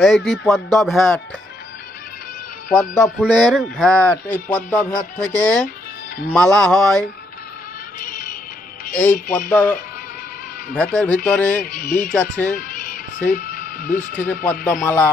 এইটি পদ্ম ভ্যাট, পদ্ম ফুলের ভ্যাট। এই পদ্ম ভ্যাট থেকে মালা হয়। এই পদ্ম ভ্যাটের ভিতরে বীজ আছে, সেই বীজ থেকে পদ্ম মালা।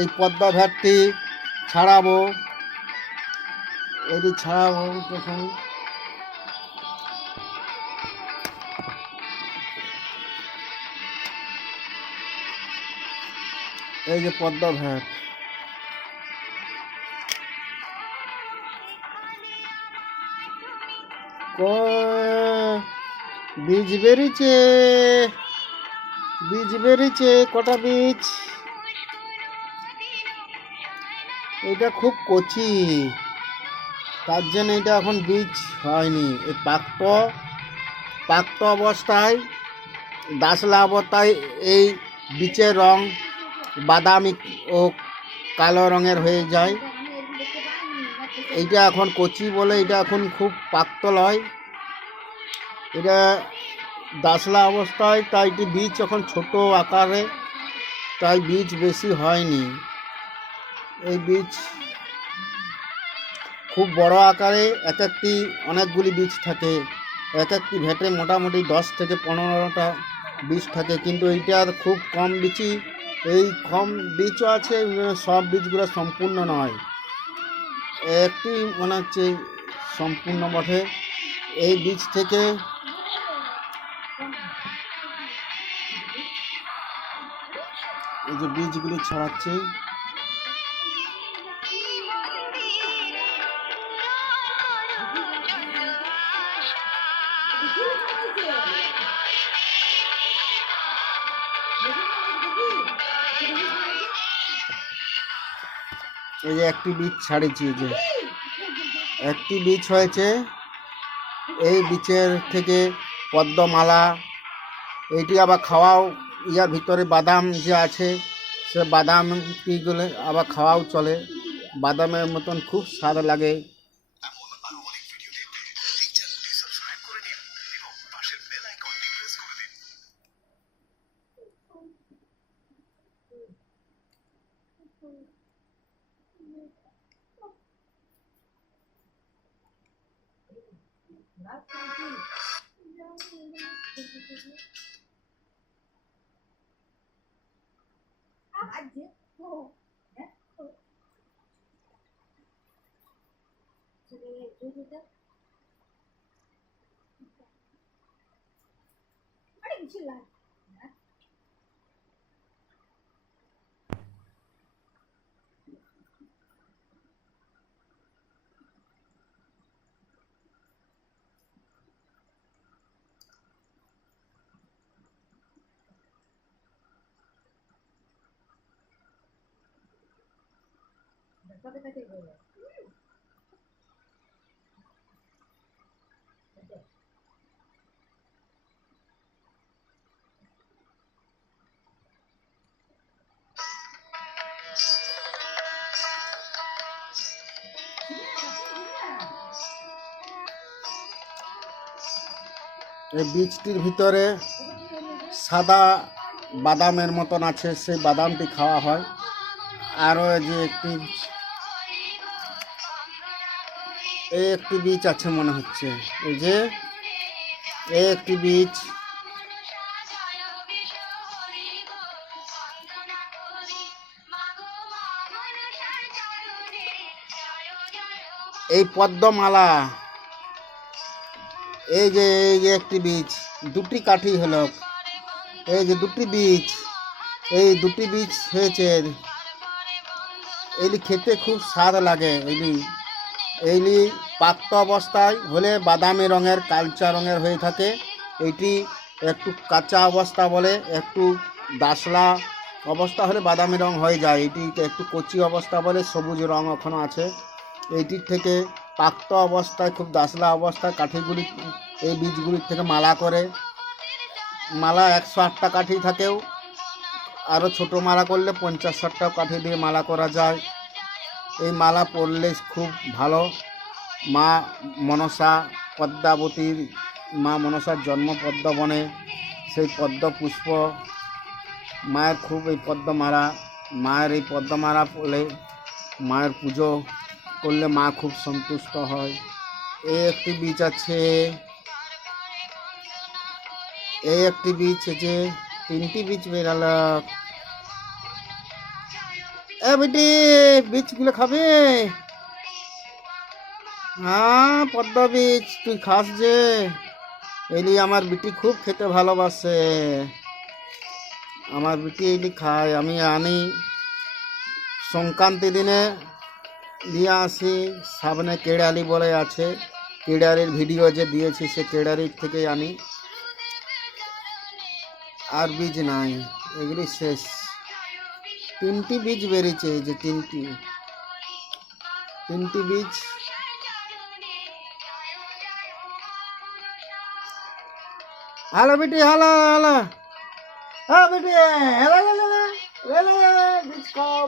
এই পদ্ম ভ্যাটটি ছাড়াবো, এটি ছাড়াবো তখন। এই যে পদ্ম ভ্যাট, বীজ বেরিয়েছে, বীজ বেরিয়েছে, কটা বীজ। এটা খুব কচি, তার জন্য এটা এখন বীজ হয়নি। এই পাক্ত অবস্থায়, দাসলা অবস্থায় এই বীজের রং বাদামি ও কালো রঙের হয়ে যায়। এইটা এখন কচি বলে এটা এখন খুব পাক্ত নয়, এটা দাসলা অবস্থায়। তাই এটি বীজ এখন ছোট আকারে, তাই বীজ বেশি হয়নি। এই বীজ খুব বড় আকারে, এক একটি অনেকগুলি বীজ থাকে। এক একটি ভেটে মোটামুটি 10 থেকে 15টা বীজ থাকে, কিন্তু এইটা খুব কম বীজই। এই কম বীজও আছে, সব বীজগুলো সম্পূর্ণ নয়। একটি মনে হচ্ছে সম্পূর্ণ বটে। এই বীজ থেকে এই যে বীজগুলি ছড়াচ্ছে, এই যে একটি বীজ ছাড়িয়েছি, যে একটি বীজ হয়েছে। এই বীজের থেকে পদ্মমালা। এইটি আবার খাওয়াও, ইয়ার ভিতরে বাদাম যে আছে, সে বাদামটিগুলো আবার খাওয়াও চলে। বাদামের মতন খুব স্বাদ লাগে। এই বীজটির ভিতরে সাদা বাদামের মতন আছে, সেই বাদামটি খাওয়া হয়। আরও যে একটি বীজ আছে মনে হচ্ছে, এই যে একটি বীজ। এই পদ্মমালা, এই যে একটি বীজ, দুটি কাঠি হলো। এই যে দুটি বীজ, এই দুটি বীজ হয়েছে। এইলি খেতে খুব স্বাদ লাগে। এইলি পাক্ত অবস্থায় হলে বাদামি রঙের কালচা রঙের হয়ে থাকে। এইটি একটু কাঁচা অবস্থা বলে, একটু দাসলা অবস্থা হলে বাদামি রং হয়ে যায়। এটি একটু কচি অবস্থা বলে সবুজ রং এখনও আছে। এইটির থেকে পাক্ত অবস্থায় খুব দাসলা অবস্থায় কাঠিগুলি, এই বীজগুলির থেকে মালা করে, মালা 108টা কাঠি থাকেও, আরও ছোটো মালা করলে 50-60টা কাঠি দিয়ে মালা করা যায়। এই মালা পরলে খুব ভালো। মা মনসা পদ্মাবতীর, মা মনসার জন্ম পদ্মবনে, সেই পদ্ম পুষ্প মায়ের খুব, এই পদ্মমালা, মায়ের এই পদ্মমালা পড়লে, মায়ের পুজো করলে মা খুব সন্তুষ্ট হয়। এই একটি বীজ আছে, এই একটি বীজ আছে, 3টি বীজ বেরাল। এ বেটি, বীজগুলো খাবে? হ্যাঁ, পদ্ম বীজ তুই খাস যে? এলি আমার বিটি খুব খেতে ভালোবাসে। আমার বিটি এলি খায়, আমি আনি সংক্রান্তি দিনে দিয়ে আসি। সামনে কেড়ালি বলে আছে, কেড়ারির ভিডিও যে দিয়েছি সে কেড়ারির থেকে আনি। আর বীজ নাই, এগুলি শেষ। 3টি বীজ বেরিয়েছে, এই যে 3টি বীজ। হ্যালো বেটি, হ্যালো হ্যালো, হ্যাঁ বেটি, হ্যালো হ্যালো, বীজ খাও।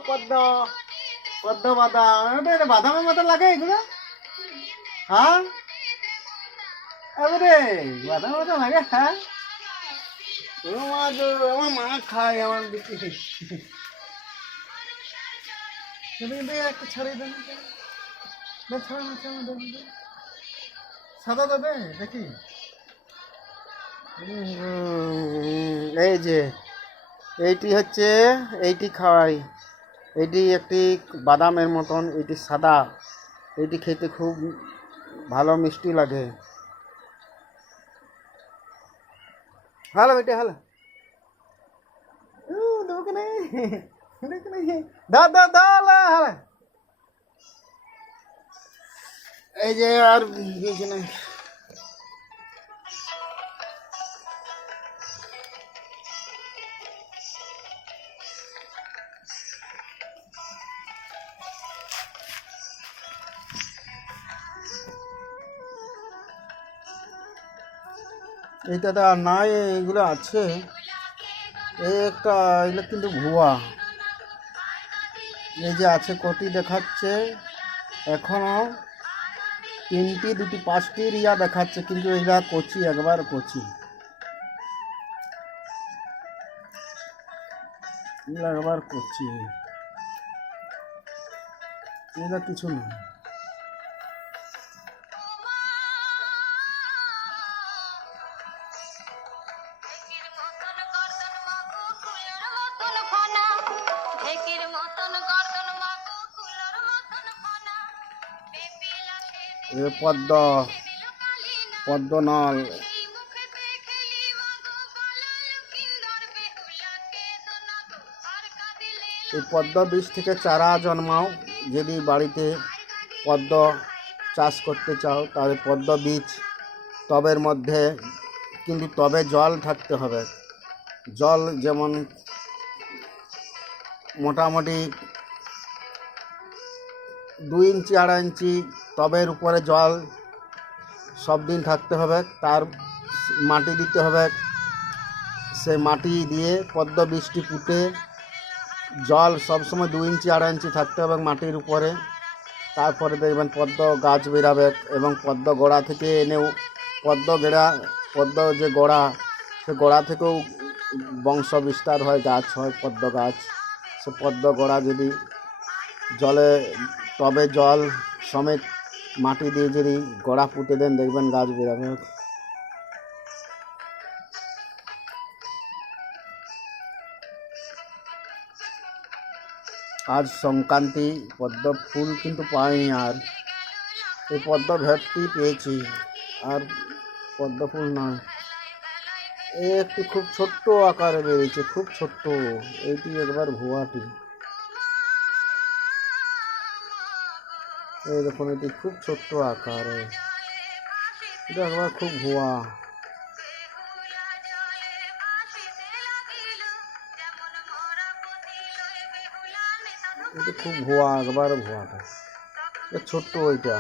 পদ্ম বাদাম, বাদামের মতো লাগে এগুলো। হ্যাঁ এবারে বাদামের মতো লাগে। হ্যাঁ, আমার মা খায়, আমার বেটি। একটা ছাড়িয়ে দেন, সাদা দেবে দেখি। এই যে এইটি হচ্ছে, এইটি খাওয়াই। এইটি একটি বাদামের মতন, এটি সাদা। এইটি খেতে খুব ভালো, মিষ্টি লাগে। হ্যালো বেটি, হ্যালো, এই যে আর কিছু নেই। এইটাতে আর নাই, এইগুলো আছে। এই একটা, এগুলো কিন্তু ভুয়া। এই যে আছে কটি দেখাচ্ছে এখনো, 3টি, 2টি, 5টি রিয়া দেখাচ্ছে, কিন্তু এগুলা কচি, একবার কচি, এগুলা একবার কচি, এগুলা কিছু না। পদ্মনল, এই পদ্ম বীজ থেকে চারা জন্মাও। যদি বাড়িতে পদ্ম চাষ করতে চাও তাহলে পদ্ম বীজ টবের মধ্যে, কিন্তু টবে জল থাকতে হবে। জল যেমন মোটামুটি 2 ইঞ্চি 2.5 ইঞ্চি টবের উপরে জল সব দিন থাকতে হবে। তার মাটি দিতে হবে, সে মাটি দিয়ে পদ্ম বীজটি পুঁতে জল সবসময় 2 ইঞ্চি 2.5 ইঞ্চি থাকতে হবে মাটির উপরে। তারপরে দেখবেন পদ্ম গাছ বেরাবে, এবং পদ্ম গোড়া থেকে এনেও পদ্ম যে গোড়া, সে গোড়া থেকেও বংশ বিস্তার হয়, গাছ হয়, পদ্ম গাছ। সে পদ্ম গোড়া যদি জলে, টবে জল সমেত মাটি দিয়ে যদি গোড়া পুঁতে দেন, দেখবেন গাছ বেরাবে। আজ সংক্রান্তি, পদ্ম ফুল কিন্তু পাইনি, আর এই পদ্ম ভেটটি পেয়েছি, আর পদ্ম ফুল নয়। এই একটি খুব ছোট্ট আকারে বেরিয়েছে, খুব ছোট্ট। এইটি একবার ভুয়াটি। এই দেখুন এটি খুব ছোট্ট আকারে, এটা একবার খুব ভুয়া। এটা খুব ভুয়া, একবার ভুয়াটা, এটা ছোট্ট ওইটা।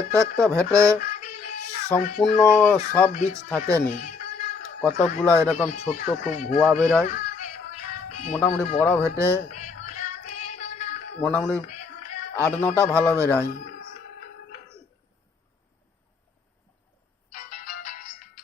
একটা একটা ভেটে সম্পূর্ণ সব বীজ থাকেনি, কতকগুলো এরকম ছোট্ট খুব ভুয়া বেরোয়। মোটামুটি বড় ভেটে মোটামুটি 8-9টা ভালো বেরোয়।